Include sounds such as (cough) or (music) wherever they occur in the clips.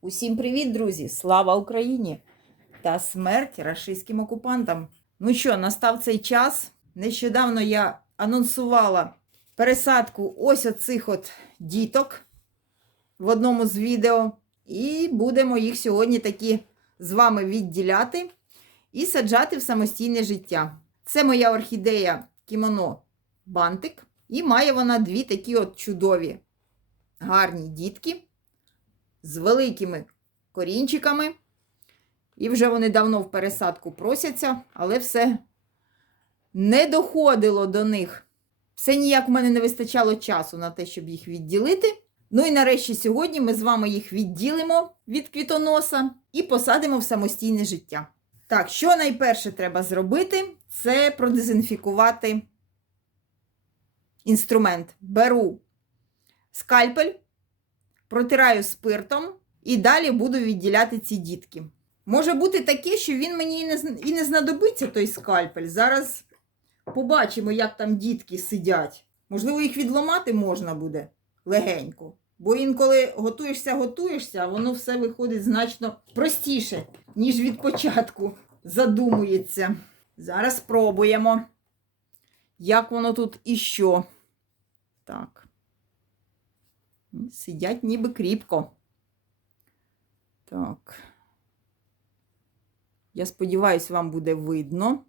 Усім привіт, друзі! Слава Україні та смерть рашистським окупантам. Ну що, настав цей час. Нещодавно я анонсувала пересадку ось оцих от діток в одному з відео. І будемо їх сьогодні такі з вами відділяти і саджати в самостійне життя. Це моя орхідея кімоно бантик. І має вона дві такі от чудові гарні дітки з великими корінчиками. І вже вони давно в пересадку просяться, але все не доходило до них. Все ніяк в мене не вистачало часу на те, щоб їх відділити. Ну і нарешті сьогодні ми з вами їх відділимо від квітоноса і посадимо в самостійне життя. Так, що найперше треба зробити, це продезінфікувати інструмент. Беру скальпель, протираю спиртом і далі буду відділяти ці дітки. Може бути таке, що він мені і не, знадобиться, той скальпель. Зараз побачимо, як там дітки сидять. Можливо, їх відламати можна буде легенько. Бо інколи готуєшся, готуєшся, воно все виходить значно простіше, ніж від початку задумується. Зараз спробуємо, як воно тут і що. Так. Сидять ніби кріпко. Так. Я сподіваюся, вам буде видно.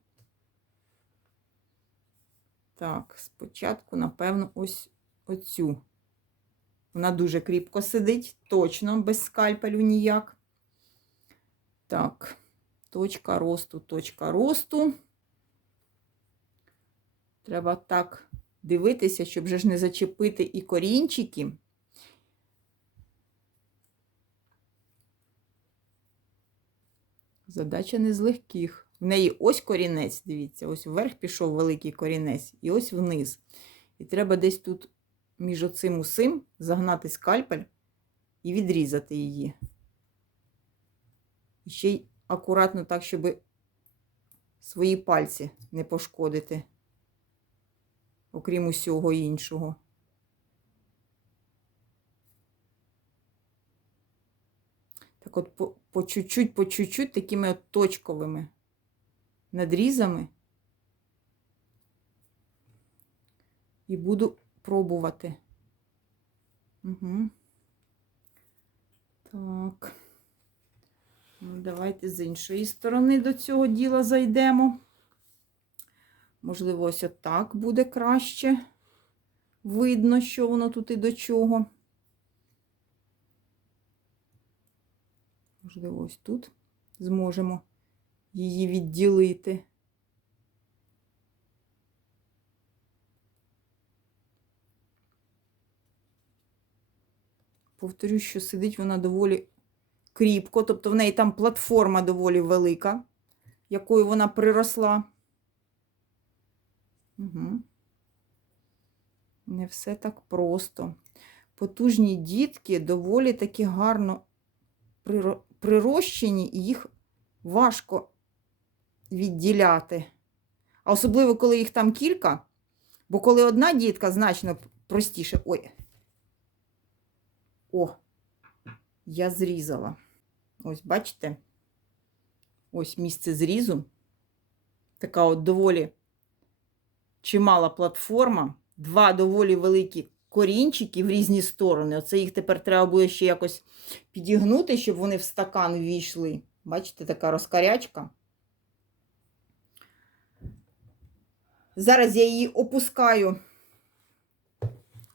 Так, спочатку, напевно, ось оцю. Вона дуже кріпко сидить, точно, без скальпелю ніяк. Так, точка росту, точка росту. Треба так дивитися, щоб же ж не зачепити і корінчики. Задача не з легких. В неї ось корінець, дивіться, ось вверх пішов великий корінець, і ось вниз. І треба десь тут між оцим усим загнати скальпель і відрізати її. І ще й акуратно так, щоб свої пальці не пошкодити, окрім усього іншого. Так от по, чуть-чуть, по чуть-чуть такими от точковими надрізами. І буду пробувати. Угу. Так. Ну, давайте з іншої сторони до цього діла зайдемо. Можливо, ось отак буде краще. Видно, що воно тут і до чого. Можливо, ось тут зможемо її відділити. Повторю, що сидить вона доволі кріпко, тобто в неї там платформа доволі велика, якою вона приросла. Угу. Не все так просто. Потужні дітки доволі таки гарно прирощені, і їх важко відділяти. А особливо, коли їх там кілька, бо коли одна дітка значно простіше. Ой. О, я зрізала. Ось, бачите? Ось місце зрізу. Така от доволі чимала платформа. Два доволі великі корінчики в різні сторони. Оце їх тепер треба буде ще якось підігнути, щоб вони в стакан ввійшли. Бачите, така розкарячка. Зараз я її опускаю.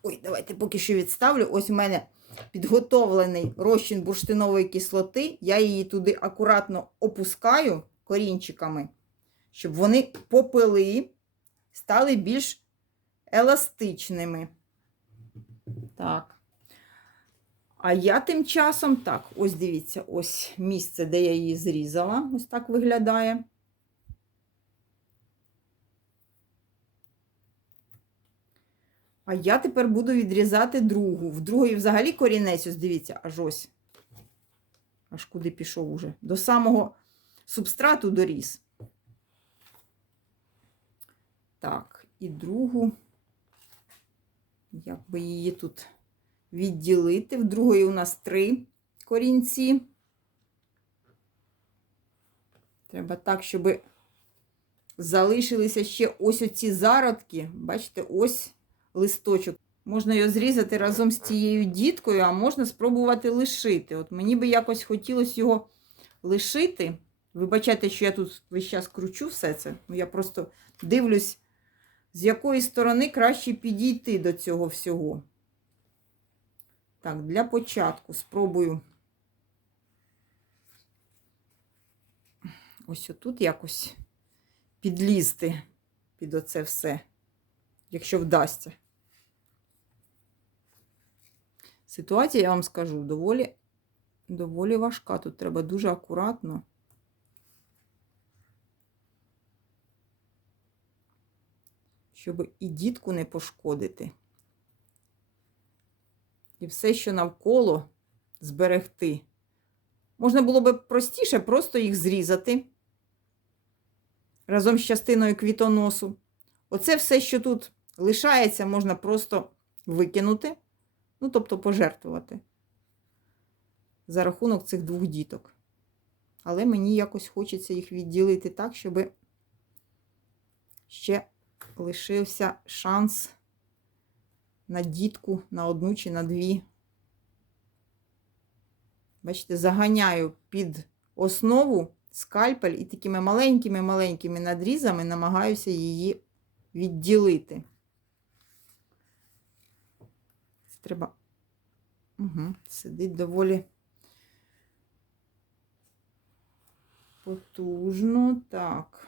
Ой, давайте поки що відставлю. Ось у мене підготовлений розчин бурштинової кислоти. Я її туди акуратно опускаю корінчиками, щоб вони попили, стали більш еластичними. Так. А я тим часом, так, ось дивіться, ось місце, де я її зрізала. Ось так виглядає. А я тепер буду відрізати другу. В другої взагалі корінець, ось дивіться, аж ось. Аж куди пішов уже. До самого субстрату доріс. Так, і другу як би її тут відділити. В другої у нас три корінці. Треба так, щоб залишилися ще ось оці зародки. Бачите, ось листочок. Можна його зрізати разом з цією діткою, а можна спробувати лишити. От мені би якось хотілося його лишити. Вибачайте, що я тут весь час кручу все це. Ну, я просто дивлюсь, з якої сторони краще підійти до цього всього. Так, для початку спробую ось отут якось підлізти під оце все, якщо вдасться. Ситуація, я вам скажу, доволі, доволі важка. Тут треба дуже акуратно. Щоб і дітку не пошкодити. І все, що навколо зберегти. Можна було би простіше просто їх зрізати разом з частиною квітоносу. Оце все, що тут лишається, можна просто викинути, ну, тобто пожертвувати за рахунок цих двох діток. Але мені якось хочеться їх відділити так, щоб ще лишився шанс на дітку, на одну чи на дві. Бачите, заганяю під основу скальпель і такими маленькими-маленькими надрізами намагаюся її відділити. Це треба. Угу, сидить доволі потужно. Так.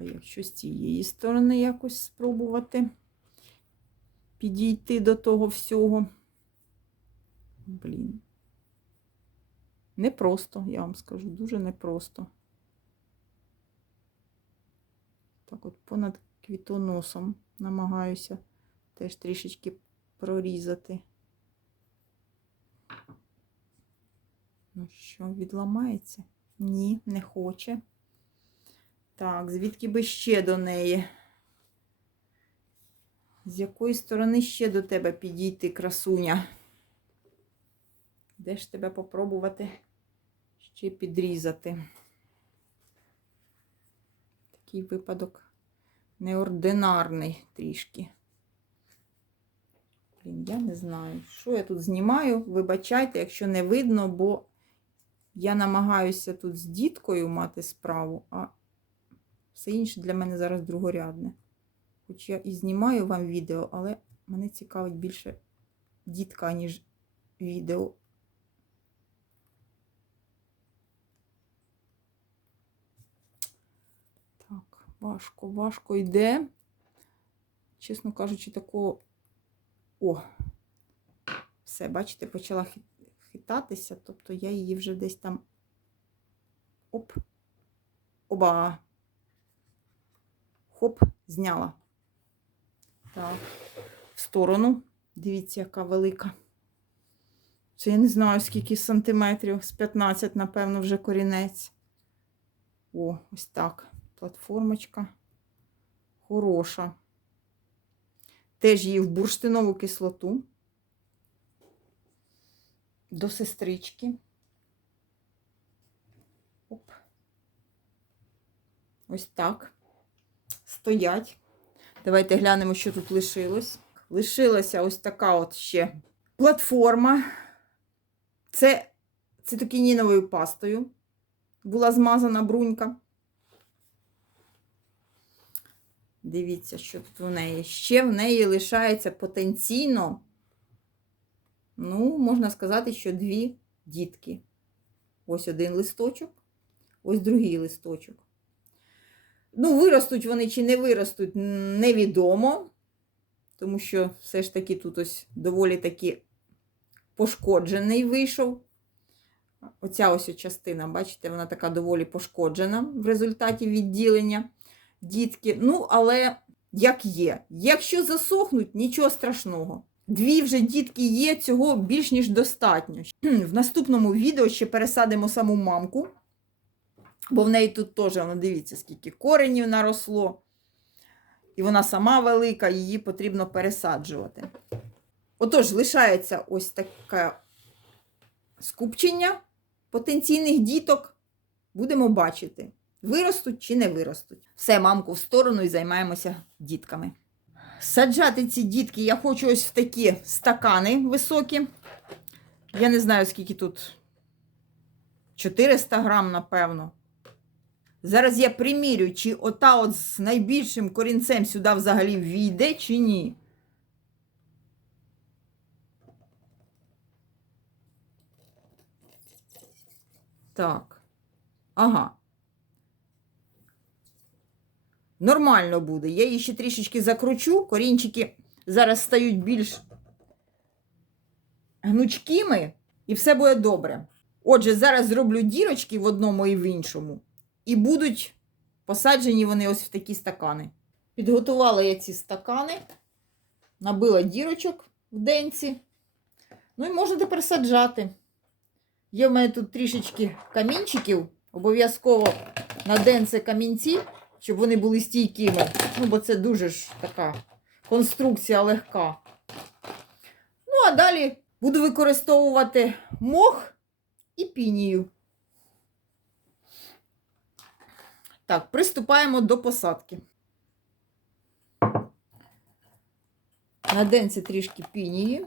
А якщо з цієї сторони якось спробувати підійти до того всього. Блін. Непросто, я вам скажу, дуже непросто. Так от понад квітоносом намагаюся теж трішечки прорізати. Ну що, відламається? Ні, не хоче. Так, звідки би ще до неї? З якої сторони ще до тебе підійти, красуня? Де ж тебе попробувати ще підрізати? Такий випадок неординарний трішки. Блін, я не знаю, що я тут знімаю. Вибачайте, якщо не видно, бо я намагаюся тут з діткою мати справу, а все інше для мене зараз другорядне. Хоч я і знімаю вам відео, але мене цікавить більше дітка, ніж відео. Так, важко, важко йде. Чесно кажучи, такого. О, все, бачите, почала хитатися, тобто я її вже десь там. Оп, оба. Хоп, зняла. Так, в сторону. Дивіться, яка велика. Це я не знаю, скільки сантиметрів, з 15, напевно, вже корінець. О, ось так. Платформочка. Хороша. Теж її в бурштинову кислоту. До сестрички. Оп. Ось так. Стоять. Давайте глянемо, що тут лишилось. Лишилася ось така от ще платформа. Це цитокініновою пастою була змазана брунька. Дивіться, що тут в неї. Ще в неї лишається потенційно, ну, можна сказати, що дві дітки. Ось один листочок, ось другий листочок. Ну, виростуть вони чи не виростуть, невідомо. Тому що все ж таки тут ось доволі таки пошкоджений вийшов. Оця ось частина, бачите, вона така доволі пошкоджена в результаті відділення дітки. Ну, але як є. Якщо засохнуть, нічого страшного. Дві вже дітки є, цього більш ніж достатньо. (clears throat) В наступному відео ще пересадимо саму мамку. Бо в неї тут теж, ну, дивіться, скільки коренів наросло. і вона сама велика, її потрібно пересаджувати. Отож, лишається ось таке скупчення потенційних діток. Будемо бачити, виростуть чи не виростуть. Все, мамку, в сторону і займаємося дітками. Саджати ці дітки я хочу ось в такі стакани високі. Я не знаю, скільки тут 400 грам, напевно. Зараз я примірю, чи ота от з найбільшим корінцем сюди взагалі війде, чи ні. Так. Ага. Нормально буде. Я її ще трішечки закручу. Корінчики зараз стають більш гнучкими, і все буде добре. Отже, зараз зроблю дірочки в одному і в іншому, і будуть посаджені вони ось в такі стакани. Підготувала я ці стакани, набила дірочок в денці. Ну і можна тепер саджати. Є в мене тут трішечки камінчиків, обов'язково на денце камінці, щоб вони були стійкими. Ну, бо це дуже ж така конструкція легка. Ну, а далі буду використовувати мох і пінію. Так, приступаємо до посадки. На денці трішки пінії.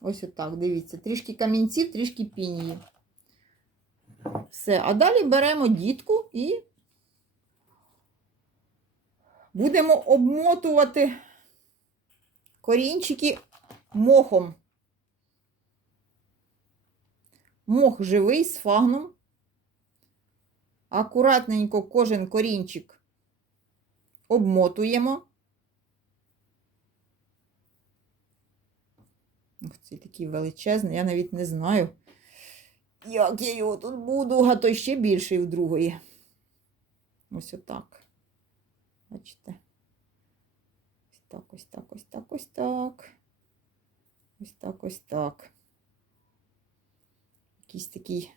Ось отак, дивіться, трішки камінців, трішки пінії. Все. А далі беремо дітку і будемо обмотувати корінчики мохом. Мох живий з фагном. Акуратненько кожен корінчик обмотуємо. Ох, цей такий величезний, я навіть не знаю, як я його тут буду, а то ще більший в другої. Ось отак. Бачите? Ось так, ось так, ось так, ось так. Ось так, ось так. Якийсь такий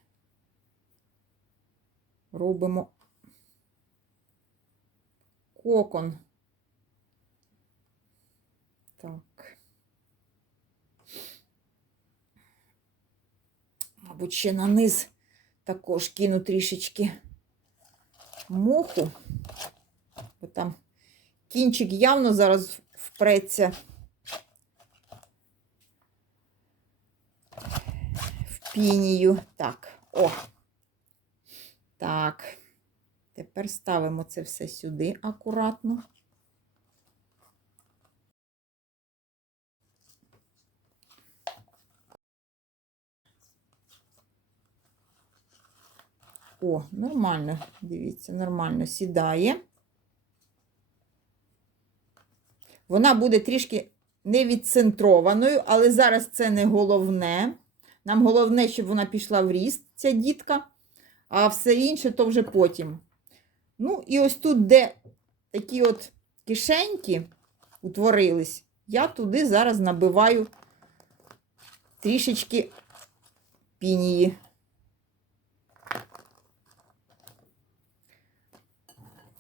робимо кокон. Так. Мабуть, ще на низ також кину трішечки моху, бо там кінчик явно зараз впреться в пінію. Так, о. Так. Тепер ставимо це все сюди акуратно. О, нормально, дивіться, нормально сідає. Вона буде трішки не відцентрованою, але зараз це не головне. Нам головне, щоб вона пішла в ріст, ця дітка, а все інше то вже потім. Ну, і ось тут, де такі от кишеньки утворились, я туди зараз набиваю трішечки пінії.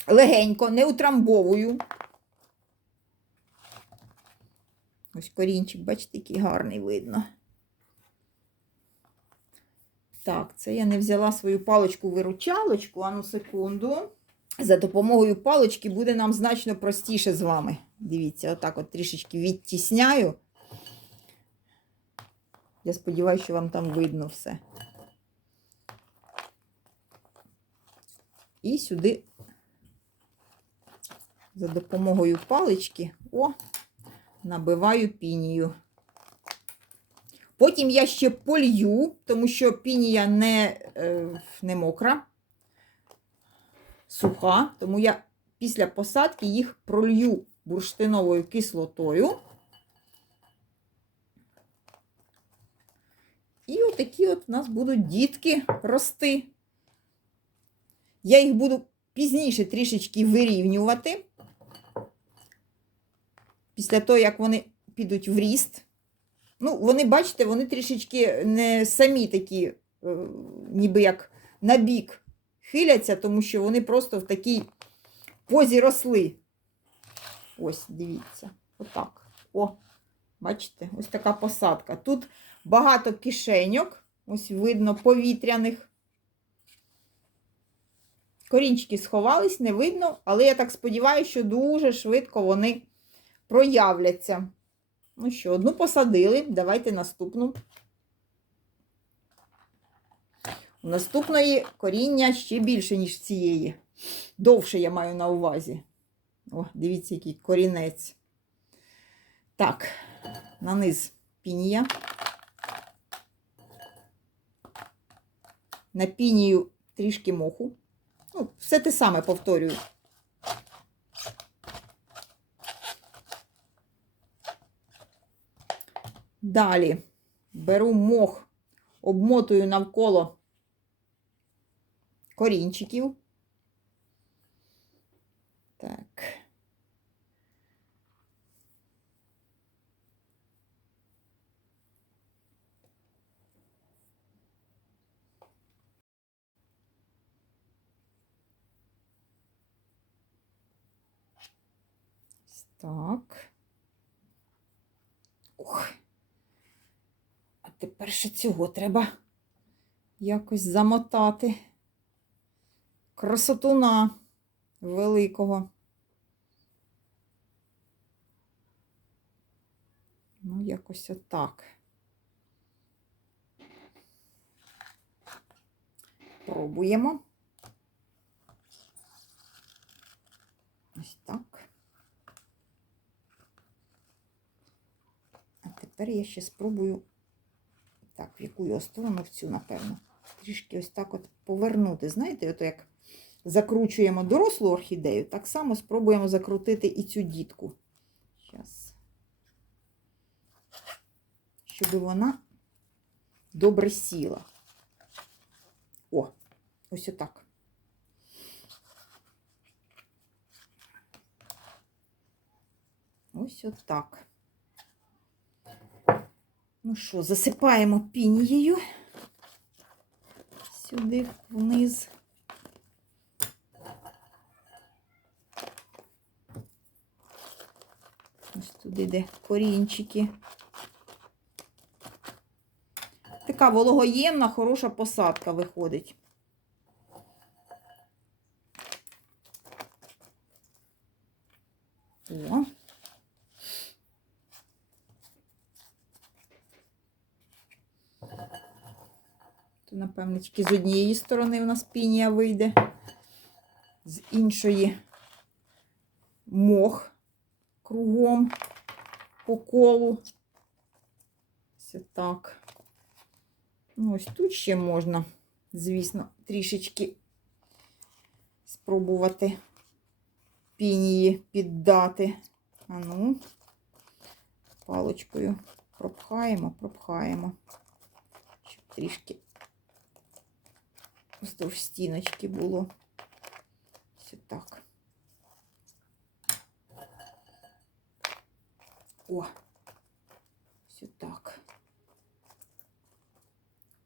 Легенько, не утрамбовую. Ось корінчик, бачите, який гарний видно. Так, це я не взяла свою паличку-виручалочку, а ну секунду. За допомогою палички буде нам значно простіше з вами. Дивіться, отак от трішечки відтісняю. Я сподіваюся, що вам там видно все. І сюди за допомогою палички о, набиваю пінію. Потім я ще полью, тому що пінія не, е, не мокра, суха, тому я після посадки їх пролью бурштиновою кислотою. І отакі от у нас будуть дітки рости. Я їх буду пізніше трішечки вирівнювати. Після того, як вони підуть в ріст. Ну, вони, бачите, вони трішечки не самі такі, е, ніби як на бік хиляться, тому що вони просто в такій позі росли. Ось, дивіться, отак. О, бачите, ось така посадка. Тут багато кишеньок, ось видно, повітряних. Корінчики сховались, не видно, але я так сподіваюся, що дуже швидко вони проявляться. Ну що, одну посадили, давайте наступну. У наступної коріння ще більше, ніж цієї. Довше я маю на увазі. О, дивіться, який корінець. Так, на низ пінія. На пінію трішки моху. Ну, все те саме повторюю. Далі беру мох, обмотую навколо корінчиків. Так. Так. Ох. Тепер ще цього треба якось замотати. Красотуна великого. Ну, якось отак. Пробуємо. Ось так. А тепер я ще спробую, так, в яку його сторону, в цю, напевно, трішки ось так от повернути. Знаєте, ото як закручуємо дорослу орхідею, так само спробуємо закрутити і цю дітку. Зараз. Щоб вона добре сіла. О, ось отак. Ось отак. Ну що, засипаємо пінією сюди вниз. Ось туди, йде корінчики. Така вологоємна, хороша посадка виходить. О. То, напевно, тільки з однієї сторони у нас пінія вийде, з іншої мох кругом по колу. Ось так. Ну, ось тут ще можна, звісно, трішечки спробувати пінії піддати. А ну, паличкою пропхаємо, пропхаємо, щоб трішки вздовж стіночки було. Ось так. О, ось так.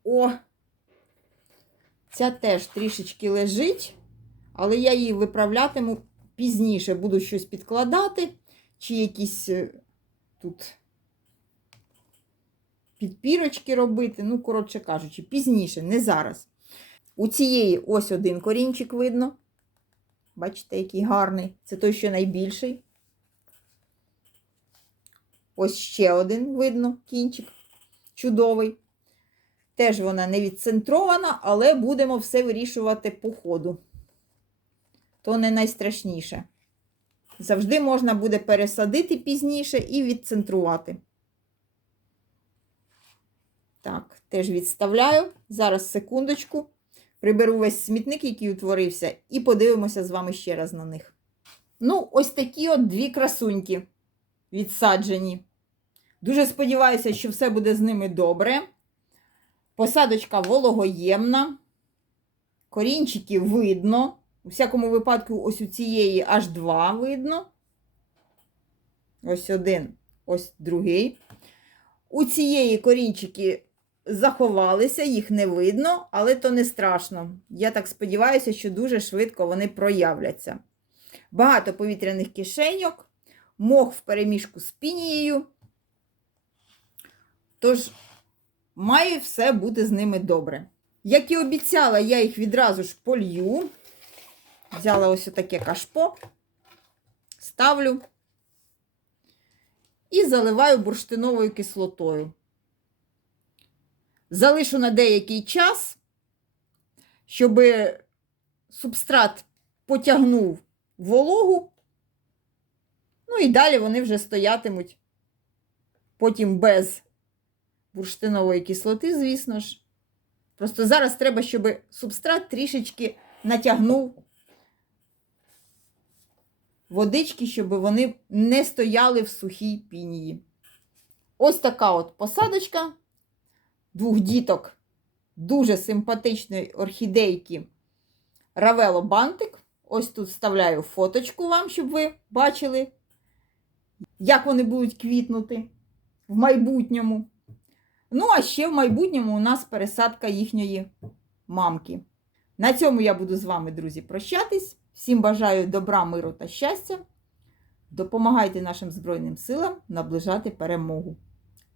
О, ця теж трішечки лежить, але я її виправлятиму пізніше. Буду щось підкладати, чи якісь е, тут підпірочки робити. Ну, коротше кажучи, пізніше, не зараз. У цієї ось один корінчик видно. Бачите, який гарний. Це той, що найбільший. Ось ще один видно кінчик. Чудовий. Теж вона не відцентрована, але будемо все вирішувати по ходу. То не найстрашніше. Завжди можна буде пересадити пізніше і відцентрувати. Так, теж відставляю. Зараз секундочку. Приберу весь смітник, який утворився, і подивимося з вами ще раз на них. Ну, ось такі от дві красуньки відсаджені. Дуже сподіваюся, що все буде з ними добре. Посадочка вологоємна. Корінчики видно. У всякому випадку, ось у цієї аж два видно. Ось один, ось другий. У цієї корінчики заховалися, їх не видно, але то не страшно. Я так сподіваюся, що дуже швидко вони проявляться. Багато повітряних кишеньок, мох в переміжку з пінією. Тож, має все бути з ними добре. Як і обіцяла, я їх відразу ж полью. Взяла ось таке кашпо, ставлю і заливаю бурштиновою кислотою. Залишу на деякий час, щоб субстрат потягнув вологу. Ну і далі вони вже стоятимуть. Потім без бурштинової кислоти, звісно ж. Просто зараз треба, щоб субстрат трішечки натягнув водички, щоб вони не стояли в сухій пінії. Ось така от посадочка двох діток дуже симпатичної орхідейки Равело Бантик. Ось тут вставляю фоточку вам, щоб ви бачили, як вони будуть квітнути в майбутньому. Ну, а ще в майбутньому у нас пересадка їхньої мамки. На цьому я буду з вами, друзі, прощатись. Всім бажаю добра, миру та щастя. Допомагайте нашим Збройним силам наближати перемогу.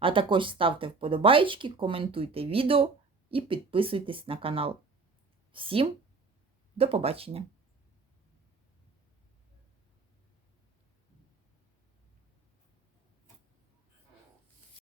А також ставте вподобайки, коментуйте відео і підписуйтесь на канал. Всім до побачення!